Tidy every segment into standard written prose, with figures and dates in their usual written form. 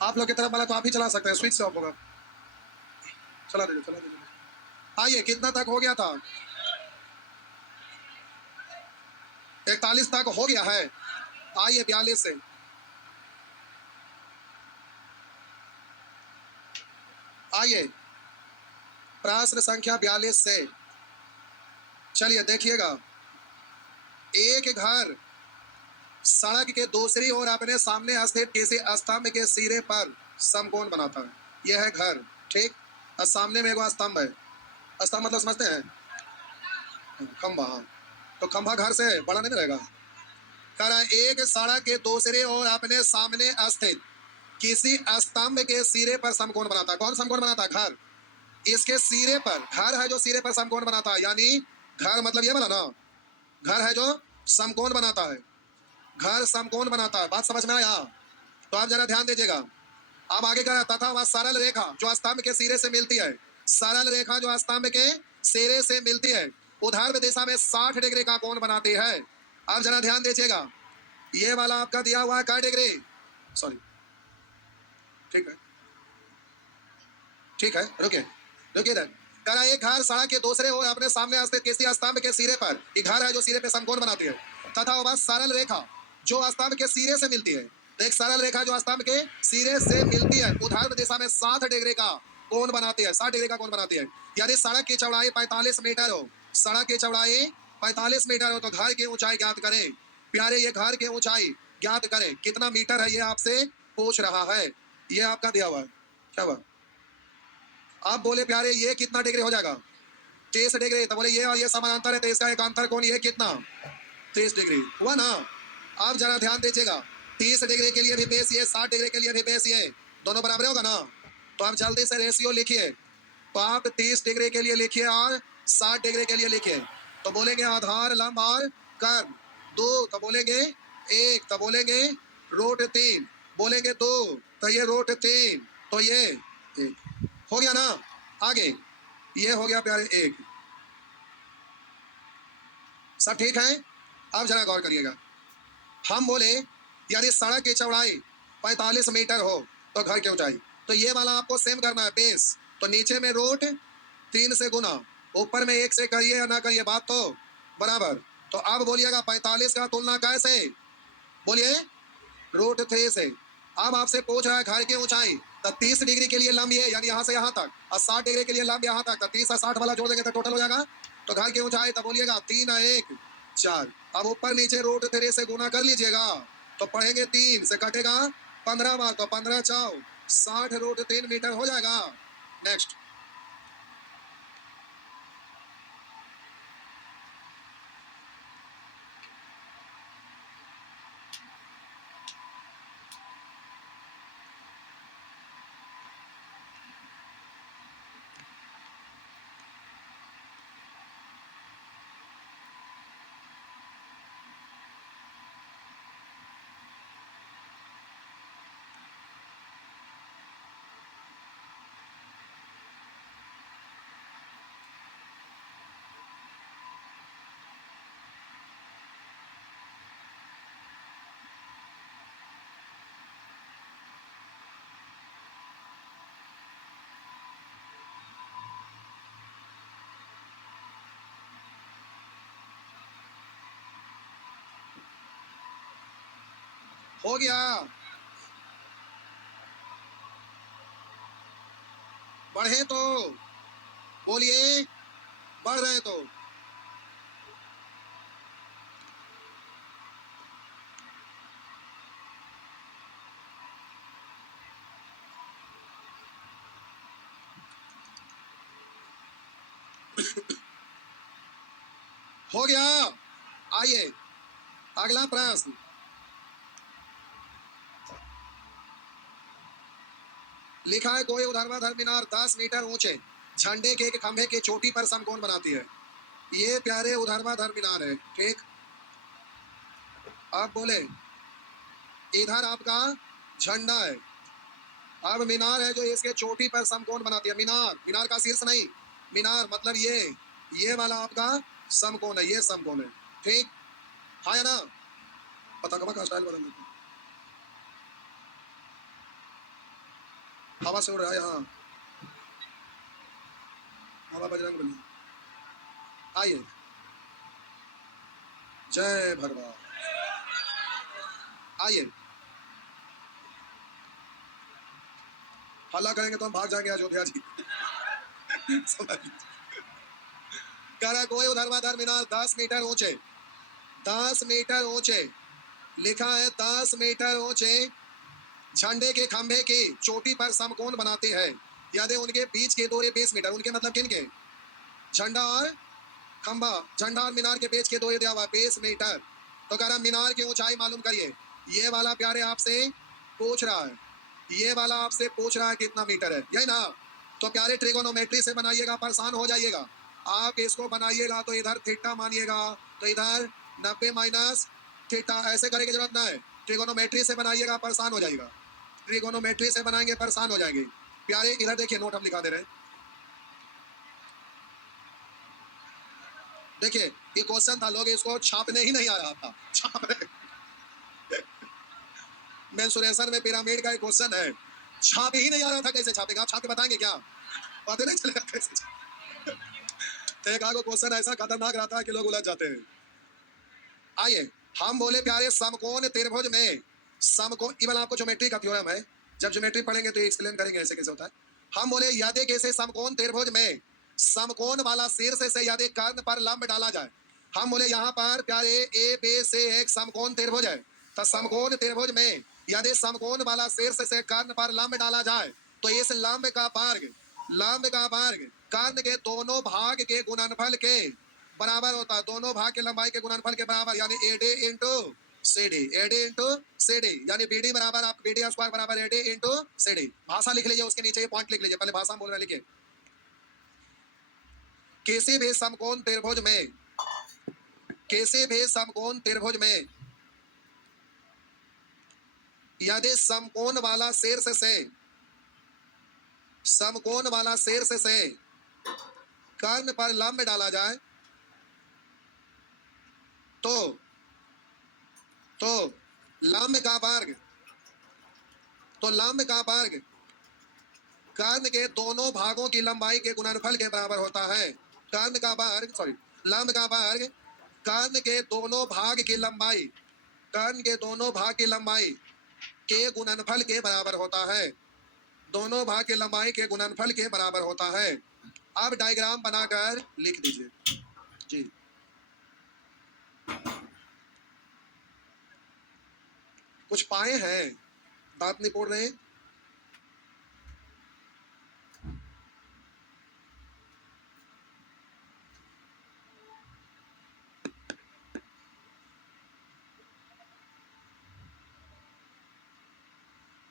आप लोग की तरफ वाला तो आप ही चला सकते हैं, स्विच से ऑफ होगा। चला दीजिए, चला दीजिए। आइए, कितना तक हो गया था? 41 तक हो गया है। आइए 42 से। आइए प्रश्न संख्या 42 से। चलिए देखिएगा, एक घर सड़क के दूसरी ओर अपने सामने स्थित किसी स्तंभ के सिरे पर समकोण बनाता है। यह है घर, ठीक। और सामने में एक स्तंभ है। स्तंभ मतलब समझते हैं? खंभा। तो खंभा घर से बड़ा नहीं रहेगा। कह रहा है, एक सड़क के दूसरे ओर अपने सामने स्थित किसी स्तंभ के सिरे पर समकोण बनाता है। कौन समकोण बनाता है? घर। इसके सिरे पर, घर है जो सिरे पर समकोण बनाता है, यानी घर मतलब ये वाला ना, घर है जो समकोण बनाता है। घर समकोण बनाता है, बात समझ में आया? तो आप जरा ध्यान दीजिएगा। अब आगे कह रहा है, तथा वह सरल रेखा जो स्तंभ के सिरे से मिलती है, सरल रेखा जो स्तंभ के सिरे से मिलती है, ऊर्ध्व दिशा में 60 डिग्री का कोण बनाती है। अब जरा ध्यान दीजिएगा, ये वाला आपका दिया हुआ है क्या डिग्री? सॉरी, ठीक है, ठीक है, रुकिए रुकिए इधर। कह रहा है, एक घर सड़क के दूसरे ओर अपने सामने स्थित किसी स्तंभ के सिरे पर, एक घर है जो सिरे पे समकोण बनाती है, तथा वह सरल रेखा जो स्तंभ के सिरे से मिलती है। तो एक सरल रेखा जो स्तंभ के सिरे से मिलती है, ऊर्ध्व दिशा में 60 डिग्री का कोण बनाती है, 60 डिग्री का कोण बनाती है। यानी सड़क की चौड़ाई 45 मीटर हो, सड़क की चौड़ाई 45 मीटर हो, तो घर की ऊंचाई ज्ञात करें। प्यारे, ये घर की ऊंचाई ज्ञात करें, कितना मीटर है ये आपसे पूछ रहा है। ये आपका दिया हुआ है। क्या हुआ? आप बोले प्यारे ये कितना डिग्री हो जाएगा? 30 डिग्री। तो बोले ये और ये समानांतर है, तो इसका एक अंतर कोण ये कितना? 30 डिग्री हुआ ना। आप जरा ध्यान दीजिएगा, 30 डिग्री के लिए भी बेस ये, 60 डिग्री के लिए भी बेस ये, दोनों बराबर होगा ना। तो आप जल्दी से रेशियो लिखिए। तो आप 30 डिग्री के लिए लिखिए और 60 डिग्री के लिए लिखिए। तो बोलेंगे आधार, लंब और कर्म। 2 तो बोलेंगे 1, तो बोलेंगे रूट 3, बोलेंगे 2 तो ये रूट 3, तो ये 1 हो गया ना। आगे ये हो गया प्यारे 1। सब ठीक है? अब जरा गौर करिएगा, हम बोले यदि सड़क की चौड़ाई 45 मीटर हो तो घर की ऊंचाई, तो ये वाला आपको सेम करना है बेस। तो नीचे में रूट 3 से गुना, ऊपर में 1 से करिए या ना करिए, बात तो बराबर। तो अब बोलिएगा 45 का तुलना कैसे? बोलिए रूट 3 से। अब आपसे पूछ रहा है घर की ऊंचाई, तो 30 डिग्री के लिए लंब ये, यानी यहाँ से यहाँ तक, और 60 डिग्री के लिए लंब यहाँ तक, तो 30 और 60 वाला जोड़ देंगे तो टोटल हो जाएगा। तो घर की ऊंचाई तो बोलिएगा 3 और 1 4। अब ऊपर नीचे रूट 3 से गुना कर लीजिएगा, तो पढ़ेंगे 3 से कटेगा 15 बार, तो 15 4 60 रूट 3 मीटर हो जाएगा। नेक्स्ट। हो गया, बढ़े तो बोलिए, बढ़ रहे तो। हो गया। आइए अगला प्रश्न। लिखा है, कोई ऊर्ध्वाधर मीनार 10 मीटर ऊंचे झंडे के एक खंभे की चोटी पर समकोण बनाती है। ये प्यारे ऊर्ध्वाधर मीनार है, ठीक। अब बोले इधर आपका झंडा है, अब मीनार है जो इसके चोटी पर समकोण बनाती है। मीनार, मीनार का शीर्ष नहीं, मीनार मतलब ये वाला आपका समकोण है, ये समकोण है, ठीक। हाँ या ना? पता कब का स्टाइल बदल देते हैं। हवा से उड़ रहा है, हाँ हवा बजरंग बली। आइए, जय भगवान। आइए, हल्ला करेंगे तो हम भाग जाएंगे अयोध्या जी। समझ लीजिए। कह रहा है कोई ऊर्ध्वाधर मीनार 10 मीटर ऊंचे, 10 मीटर ऊंचे, लिखा है 10 मीटर ऊंचे झंडे के खंभे की चोटी पर समकोण बनाते हैं, यदि उनके बीच की दूरी 20 मीटर, उनके मतलब किन के, झंडा और खंभा, झंडा और मीनार के बीच की दूरी दिया हुआ 20 मीटर। तो कह रहा मीनार की ऊंचाई मालूम करिए। ये वाला प्यारे आपसे पूछ रहा है, ये वाला आपसे पूछ रहा है कितना मीटर है, यही ना। तो प्यारे ट्रिगोनोमेट्री से बनाइएगा, परेशान हो जाइएगा। आप इसको बनाइएगा तो इधर थीटा मानिएगा, तो इधर 90 माइनस थीटा, ऐसे करने की जरूरत ना है। ट्रिगोनोमेट्री से बनाइएगा, परेशान हो जाएगा। ट्रिगोनोमेट्री से बनाएंगे, परेशान हो जाएंगे। प्यारे इधर देखिए, नोट हम लिखा दे रहे हैं। देखिए ये क्वेश्चन था, लोग इसको छापने ही नहीं आ रहा था, छापने मेंसुरेशन में पिरामिड का एक क्वेश्चन है, छाप ही नहीं आ रहा था। कैसे छापेगा, आप छाप के बताएंगे क्या, पता नहीं चलेगा कैसे। तो एक आगो क्वेश्चन ऐसा खतरनाक रहता है कि लोग उलझ जाते हैं। आइए, हम बोले प्यारे समकोण त्रिभुज में, समकोण इवन आपको ज्योमेट्री का थ्योरम है, जब ज्योमेट्री पढ़ेंगे तो एक्सप्लेन करेंगे ऐसे कैसे होता है। हम बोले यदि कैसे समकोण त्रिभुज में समकोण वाला शीर्ष से यदि कर्ण पर लंब डाला जाए, हम बोले यहाँ पर प्यारे ए बी से एक समकोण त्रिभुज है, तो समकोण त्रिभुज में यदि समकोण वाला शीर्ष से कर्ण पर लंब डाला जाए, तो इस लंब का वर्ग, लंब का वर्ग कर्ण के दोनों भाग के गुणनफल के बराबर होता है, दोनों भाग के लंबाई के गुणनफल के बराबर, यानी AD into CD, AD into CD, यानी बीडी बराबर, आप बीडी स्क्वायर बराबर एडी इंटू सीडी। भाषा लिख लीजिए, उसके नीचे ये पॉइंट लिख लीजिए, पहले भाषा बोल रहे लिखिए। किसी भी समकोण त्रिभुज में, किसी भी समकोण त्रिभुज में यदि समकोण वाला शीर्ष से, समकोण वाला शीर्ष से कर्ण पर लंब डाला जाए, तो लंब का वर्ग, तो लंब का वर्ग कर्ण के दोनों भागों की लंबाई के गुणनफल के बराबर होता है। कर्ण का वर्ग, सॉरी, लंब का वर्ग कर्ण के दोनों भाग की लंबाई, कर्ण के दोनों भाग की लंबाई के गुणनफल के बराबर होता है, दोनों भाग की लंबाई के गुणनफल के बराबर होता है। अब डायग्राम बनाकर लिख दीजिए जी। कुछ पाए हैं, दांत नहीं पोड़ रहे हैं।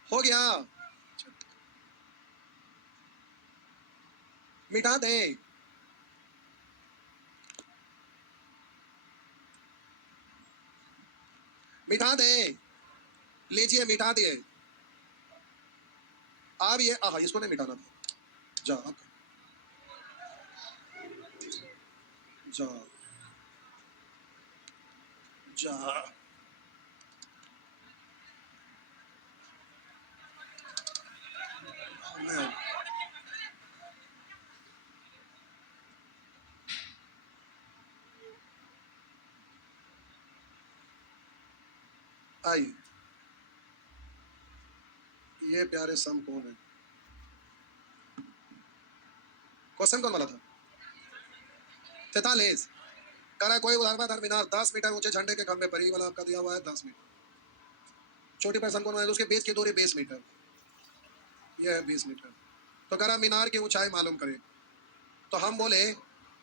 हो गया, मिटा दे, मिटा दे, लीजिए मिटा दिए। अब ये इसको नहीं मिटाना था, जा जा जा, आई ये प्यारे समकोण है। क्वेश्चन कौन वाला था, 43। करा कोई ऊर्ध्वाधर मीनार 10 मीटर ऊंचे झंडे के खंभे पर, ये वाला आपका दिया हुआ है 10 मीटर, छोटी पर समकोण है, उसके बीच की दूरी 20 मीटर, ये है 20 मीटर। तो करा मीनार की ऊंचाई मालूम करें, तो हम बोले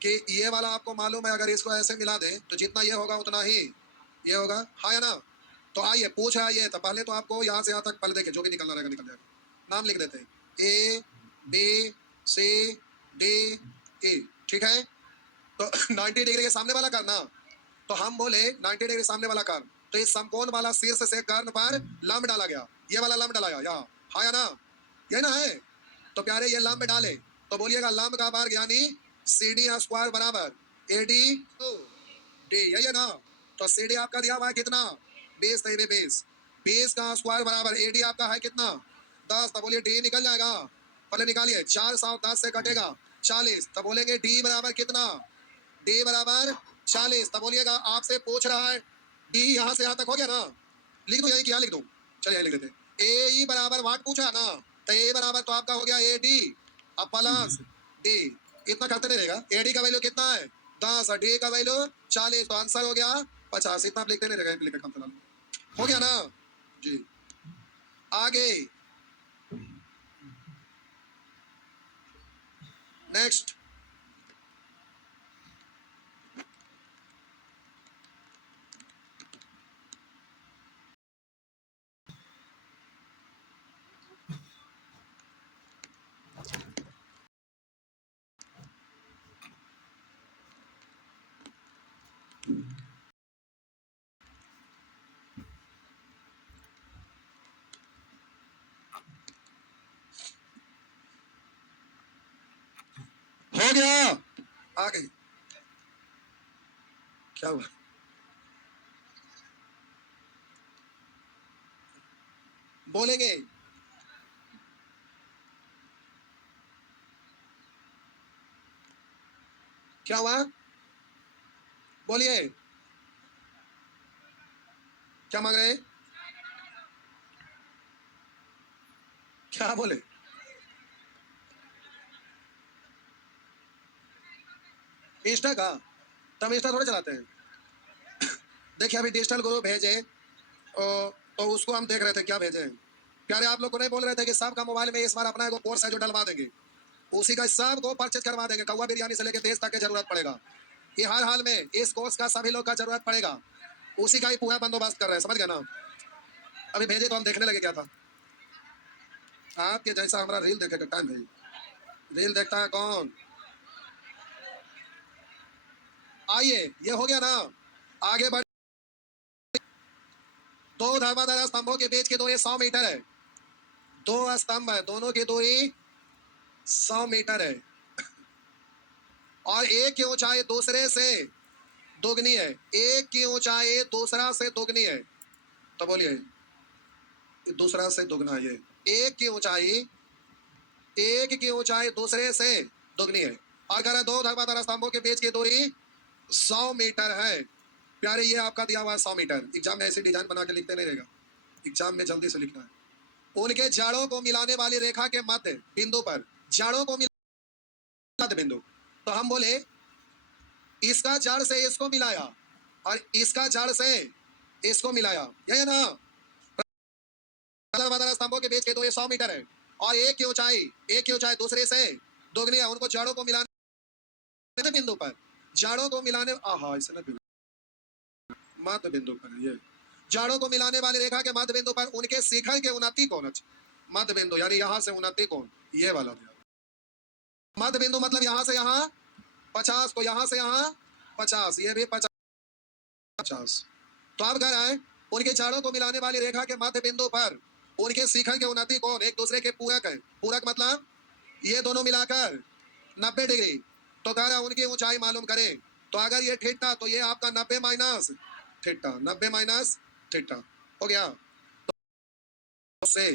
कि ये वाला आपको मालूम है, अगर इसको ऐसे मिला दें तो जितना ये होगा उतना ही ये होगा, हाँ या ना। तो आइए पूछ रहा है ये, तो पहले तो आपको यहाँ से यहाँ तक पढ़ देंगे, जो भी निकलना रहेगा निकल जाएगा। नाम लिख देते हैं, A B C D E, ठीक है। तो 90 डिग्री के सामने वाला करना, तो हम बोले 90 डिग्री सामने वाला कर, तो इस समकोण वाला शीर्ष से कर्ण पर लंब डाला गया, ये वाला लंब डाला गया, हाँ या ना, ये ना है। तो प्यारे ये लंब डाले, तो बोलिएगा लंब का वर्ग यानी सी डी स्क्वायर बराबर ए डी डी, यही है ना। तो सी डी आपका दिया हुआ है कितना, 20, 20 का स्क्वायर बराबर ए डी आपका है कितना 10, तो बोलिए डी निकल जाएगा, पहले निकालिए। 410 से कटेगा 40, तो बोलेंगे डी बराबर कितना, डी बराबर 40। तब बोलिएगा आपसे पूछ रहा है डी यहाँ से यहाँ तक हो गया ना, लिख दो यही, क्या लिख दूं, चलिए लिख देते। ए ई बराबर वाट पूछा ना, तो ए बराबर तो आपका हो गया ए डी, अब प्लस डी, इतना करते नहीं रहेगा। ए डी का वैल्यू कितना है 10, डी का वैल्यू 40, तो आंसर हो गया 50। इतना आप लिखते नहीं रहेगा, लिख कम चला हो गया ना जी। आगे नेक्स्ट, हो गया। आगे क्या हुआ, बोलेंगे क्या हुआ, बोलिए क्या मांग रहे हैं, क्या बोले, इंस्टा का, तब इंस्टा थोड़े चलाते हैं। देखिए अभी डिजिटल गुरु भेजे तो उसको हम देख रहे थे क्या भेजे हैं। प्यारे आप लोग को नहीं बोल रहे थे कि सबका मोबाइल में इस बार अपना एक कोर्स है जो डलवा देंगे, उसी का सब को परचेज करवा देंगे, कौवा बिरयानी से लेकर तेज तक की जरूरत पड़ेगा। ये हर हाल में इस कोर्स का सभी लोग का जरूरत पड़ेगा, उसी का ही पूरा बंदोबस्त कर रहे हैं, समझ गए ना। अभी भेजे तो हम देखने लगे क्या था, आपके जैसा हमारा रील देखे का टाइम है, रील देखता है कौन। आइए ये हो गया ना, आगे बढ़। दो धर्माधार स्तंभों के बीच की दूरी 100 मीटर है, दो स्तंभ है दोनों की दूरी 100 मीटर है, और एक की ऊंचाई दूसरे से दोगुनी है, एक की ऊंचाई दूसरा से दोगुनी है, तो बोलिए दूसरा से दोगुना, ये एक की ऊंचाई दूसरे से दोगुनी है, और कह रहा दो धर्माधार स्तंभों के बीच की दूरी 100 मीटर है। प्यारे ये आपका दिया हुआ 100 मीटर, एग्जाम में ऐसे डिजाइन बना के लिखते नहीं रहेगा, एग्जाम में जल्दी से लिखना है। उनके जड़ों को मिलाने वाली रेखा के मध्य बिंदु पर, जड़ों को मध्य बिंदु, तो हम बोले इसका जड़ से इसको मिलाया और इसका जड़ से इसको मिलाया, यही ना। स्तंभों के बीच की दूरी 100 मीटर है, और एक की ऊंचाई दूसरे से दोगुनी है, उनको जड़ों को मिलाने बिंदु पर, जड़ों को मिलाने मध्य बिंदु पर, ये जड़ों को मिलाने वाली रेखा के मध्य बिंदु पर उनके शिखर के उन्नति कोण, मध्य बिंदु यानी यहाँ से उन्नति कोण ये वाला दिया। मध्य बिंदु मतलब यहाँ से यहाँ 50, तो यहाँ से यहाँ 50, ये भी 50। तो अब कह रहा है उनके जड़ों को मिलाने वाली रेखा के मध्य बिंदु पर उनके शिखर के उन्नति कोण एक दूसरे के पूरक है, पूरक मतलब ये दोनों मिलाकर 90 डिग्री। तो कह रहा है उनकी ऊंचाई मालूम करें, तो अगर ये थीटा तो ये आपका 90 माइनस थीटा, 90 माइनस थीटा हो गया, तो से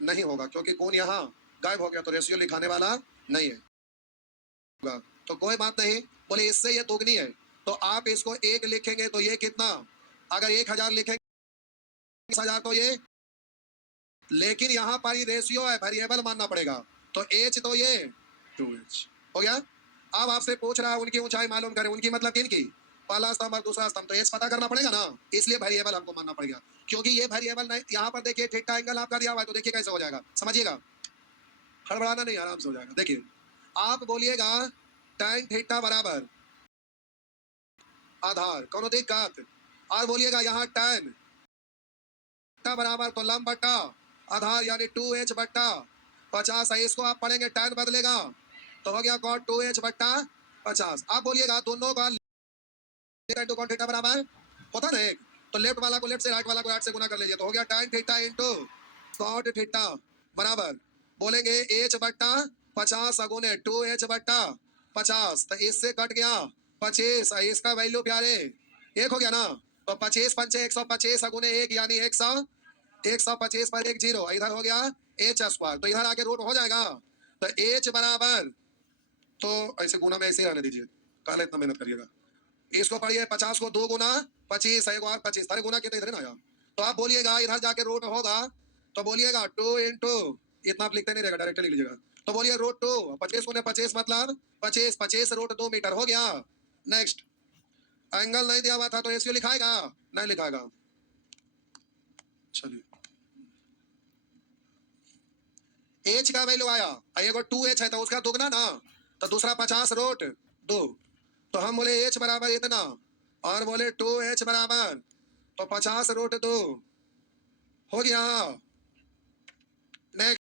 नहीं होगा क्योंकि कोण यहाँ गायब हो गया, तो रेशियो लिखाने वाला नहीं है, तो कोई बात नहीं। बोले इससे ये दोगुनी है, तो आप इसको 1 लिखेंगे तो ये कितना, अगर 1000 लिखेंगे 10,000 तो ये, लेकिन यहाँ पर ही रेशियो है, वेरिएबल मानना पड़ेगा, तो h तो ये 2h हो गया। अब आपसे पूछ रहा है उनकी ऊंचाई मालूम करें, उनकी मतलब किनकी, पहला स्तंभ और दूसरा स्तंभ, तो h पता करना पड़ेगा ना, इसलिए वेरिएबल हमको मानना पड़ेगा, क्योंकि ये वेरिएबल नहीं। यहाँ पर देखिए थीटा एंगल आपका दिया हुआ है, तो देखिए कैसे हो जाएगा, समझिएगा, हड़बड़ाना नहीं, आराम से हो जाएगा। देखिए आप बोलिएगा tan थीटा बराबर आधार, कौन दिक्कत, और बोलिएगा यहाँ tan थीटा बराबर तो लंब बट्टा आधार यानी 2h बट्टा 50 है, इसको आप पढ़ेंगे tan बदलेगा तो हो गया cot 2h बट्टा 50। आप बोलिएगा दोनों का इंटू cot थीटा बराबर होता ना एक, तो लेफ्ट वाला को लेफ्ट से, राइट वाला को राइट से गुना कर लीजिए, तो हो गया tan theta into cot theta बराबर बोलेंगे h बट्टा 50 अगुने 2h बट्टा 50, तो इससे कट गया 25, इसका वैल्यू प्यारे 1 हो गया ना, तो 25 पंचे 125 अगुने 1 यानी 125, 125 पर एक जीरो, इधर हो गया एच स्क्वायर, तो इधर आके रूट हो जाएगा। तो एच बराबर, तो ऐसे गुना में ऐसे ही आने दीजिए, काले इतना मेहनत करिएगा। इसको पढ़िए, 50 को 2 गुना 25 एक और 25, अरे गुना कितने इधर ना आया। तो आप बोलिएगा इधर जाके रूट होगा, तो बोलिएगा 2 इंटू, इतना आप लिखते नहीं रहेगा, डायरेक्ट ले लीजिएगा। तो बोलिए रूट 2, 25 गुने 25 मतलब 25, 25 रूट 2 मीटर हो गया। नेक्स्ट, एंगल नहीं दिया हुआ था तो रेशियो लिखाएगा, नहीं लिखाएगा। चलिए, एच का वैल्यू आया, एगो 2h है तो उसका दुगना ना, तो दूसरा 50 रूट 2, तो हम बोले h बराबर इतना, और बोले 2h बराबर तो 50 रूट 2 हो गया। नेक्स्ट,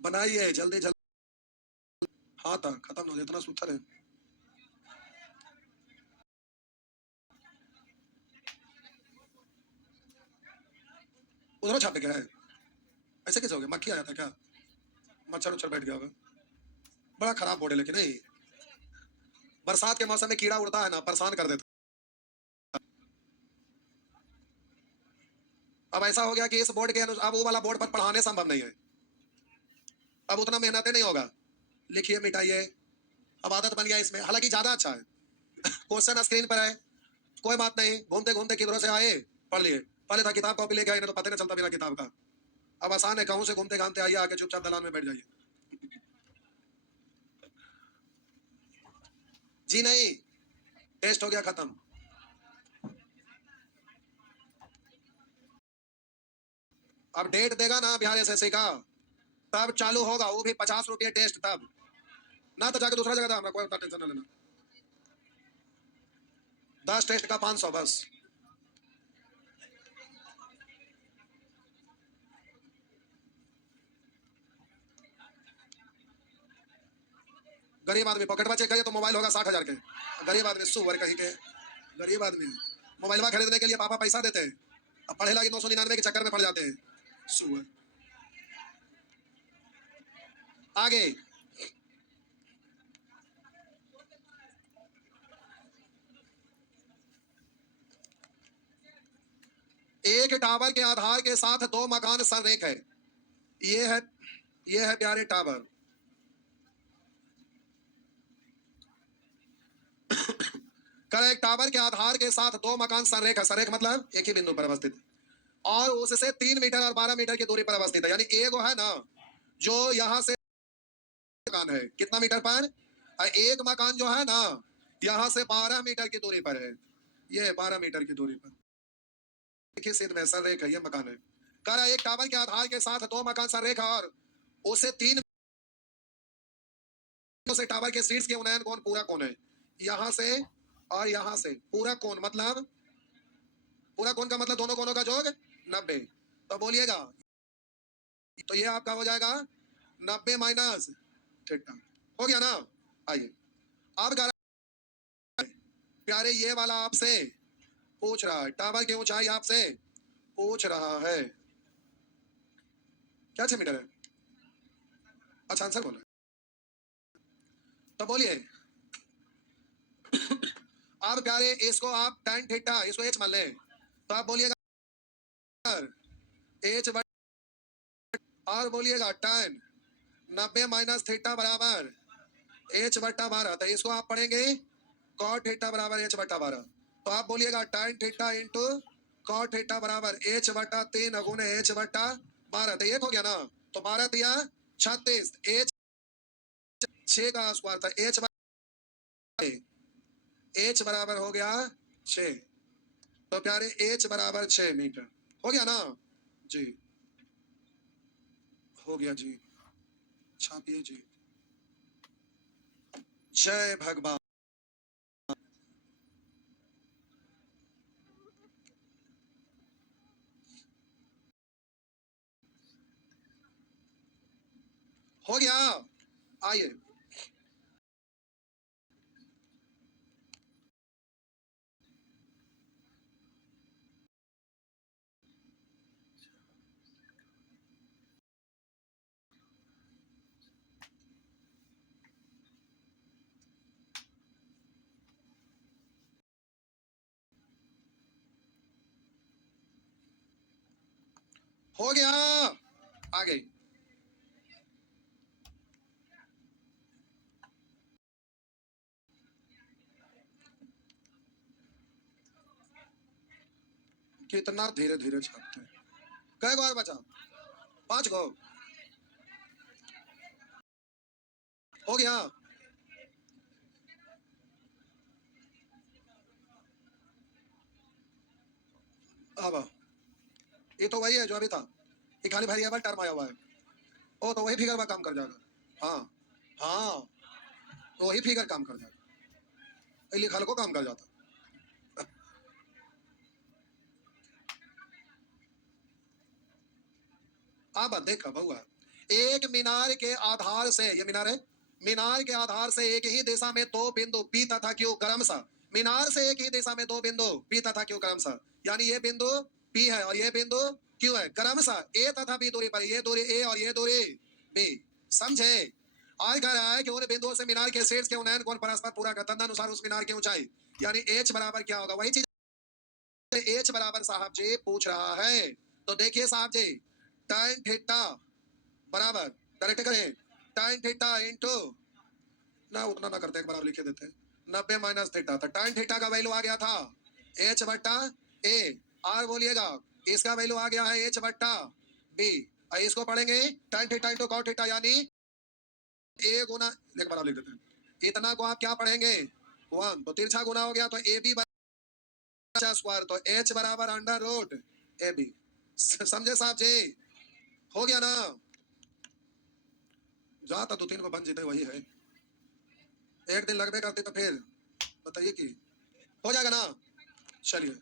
बनाइए जल्दी जल्दी, हाँ था खत्म हो गया, इतना सूत्र है। उधर छाप गया है, ऐसे कैसे हो गया, मक्खी आया था क्या, मच्छर उच्छर बैठ गया होगा, बड़ा खराब बोर्ड है लेकिन नहीं, बरसात के मौसम में कीड़ा उड़ता है ना, परेशान कर देता। अब ऐसा हो गया कि इस बोर्ड के अनुसार अब वो वाला बोर्ड पर पढ़ाने संभव नहीं है, अब उतना मेहनत नहीं होगा, लिखिए मिटाइए, अब आदत बन गया इसमें, हालांकि ज्यादा अच्छा है। क्वेश्चन स्क्रीन पर है, कोई बात नहीं, घूमते घूमते किधरों से आए पढ़ लिए, पहले था किताब कॉपी लेके आए, तो पता नहीं चलता बिना किताब का, अब आसान है, कहूं से घूमते घामते आइए, आके चुपचाप दलान में बैठ जाइए। जी नहीं, टेस्ट हो गया खत्म। अब डेट देगा ना बिहार एसएससी का, तब चालू होगा, वो भी 50 रुपये टेस्ट, तब ना तो जाके दूसरा जगह था, कोई टेंशन ना लेना, 10 टेस्ट का 500 बस। गरीब आदमी पॉकेट में चेक करिए तो मोबाइल होगा 60,000 के, गरीब आदमी सुअर कहीं के, गरीब आदमी मोबाइल खरीदने के लिए पापा पैसा देते हैं, अब पढ़े लगे 999 के चक्कर में पड़ जाते हैं, सुअर। आगे, एक टावर के आधार के साथ दो मकान संरेख है, ये है, ये है प्यारे टावर, कर एक टावर के आधार के साथ दो मकान संरेख है, संरेख मतलब एक ही बिंदु पर अवस्थित, और उससे 3 मीटर और 12 मीटर की दूरी पर अवस्थित है, यानी एक है ना जो यहाँ से मकान है कितना मीटर पर, और एक मकान जो है ना यहाँ से 12 मीटर की दूरी पर है, ये 12 मीटर की दूरी पर, देखिए सिद्ध में संरेख है, ये मकान है। कह एक टावर के आधार के साथ दो मकान संरेख और उसे 3 से टावर के शीर्ष के उन्नयन कोण पूरा कोण है, यहाँ से और यहाँ से पूरा कोण मतलब, पूरा कोण का मतलब दोनों कोणों का जोड़ 90, तो बोलिएगा, तो ये आपका हो जाएगा 90 माइनस थीटा, हो गया ना। आइए अब प्यारे ये वाला आपसे पूछ रहा है, टावर की ऊंचाई आपसे पूछ रहा है, क्या 6 मीटर है, अच्छा आंसर बोलो, तो बोलिए। अब प्यारे इसको आप tan थीटा, इसको h मान ले, तो आप बोलिएगा h, और बोलिएगा tan 90 माइनस थीटा बराबर h बट्टा 12, तो इसको आप पढ़ेंगे cot थीटा बराबर h बट्टा 12, तो आप बोलिएगा tan theta into cot theta बराबर h बट्टा 3 गुने h बट्टा 12, तो ये हो गया ना, तो 12 दिया 36, h 6 का स्क्वायर था, h बराबर हो गया 6, तो प्यारे h बराबर 6 मीटर, हो गया ना जी, हो गया जी, छापिए जी, जय भगवान। हो गया, आइए हो गया, आ गई। कितना धीरे धीरे छापते हैं। कै गो और बचा? 5 गो। हो गया। अब ये तो वही है जो अभी था, ये खाली वेरिएबल टर्म आया हुआ है। ओ तो वही फिगर में काम कर जाएगा। हाँ हाँ, तो वही फिगर काम कर जाएगा, ये लिखल को काम कर जाता। अब देखा बहुआ, एक मीनार के आधार से, ये मीनार है, मीनार के आधार से एक ही दिशा में दो बिंदु पी तथा क्यू क्रमशः, मीनार से एक ही दिशा में दो बिंदु पी तथा क्यू क्रमशः, यानी ये बिंदु पी है और ये बिंदु क्यू है, क्रमशः ए तथा बी दूरी पर, ये दूरी ए और ये दूरी बी। समझे? आज कह रहा है कि उन बिंदुओं से मीनार के शीर्ष के उन्नयन कोण परस्पर पूरा का तदनुसार उस मीनार की ऊंचाई, यानी एच बराबर क्या होगा, वही चीज एच बराबर साहब जी पूछ रहा है। तो देखिए साहब जी, tan थीटा बराबर, डायरेक्ट करें, tan थीटा इंटू, ना उतना ना करते, एक बार लिखे देते हैं, 90 माइनस थीटा, तो tan थीटा का वैल्यू आ गया था h बट्टा ए, और बोलिएगा इसका वैल्यू आ गया है h बट्टा बी। इसको पढ़ेंगे tan theta into cot theta, यानी ए गुना, एक बार लिख देते हैं, इतना को आप क्या पढ़ेंगे 1, तो तिरछा गुना हो गया तो ए बी स्क्वायर, तो h बराबर अंडर रूट ए बी। समझे साहब जी? हो गया ना? जहां तक 2-3 को बन जीते वही है, एक दिन लगभग करते तो फिर बताइए कि हो जाएगा ना। चलिए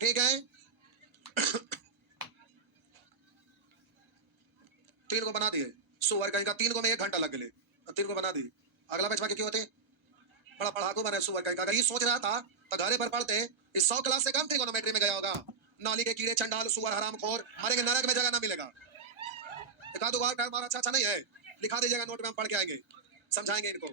ठीक है, 3 को बना दिए, सुअर कहीं का 3 को में 1 घंटा लग गए, 3 को बना दी। अगला बैच बाकी क्यों होते, बड़ा पढ़ाकू बने सुअर कहीं का। अगर ये सोच रहा था तो घरे पर पढ़ते, इस 100 क्लास से कम ट्रिगोनोमेट्री में गया होगा। नाली के कीड़े चंडाल सुअर हरामखोर मरेंगे, नरक में जगह ना मिलेगा। एक आध बार टाइम अच्छा अच्छा नहीं है, लिखा दीजिएगा नोट में, हम पढ़ के आएंगे, समझाएंगे इनको।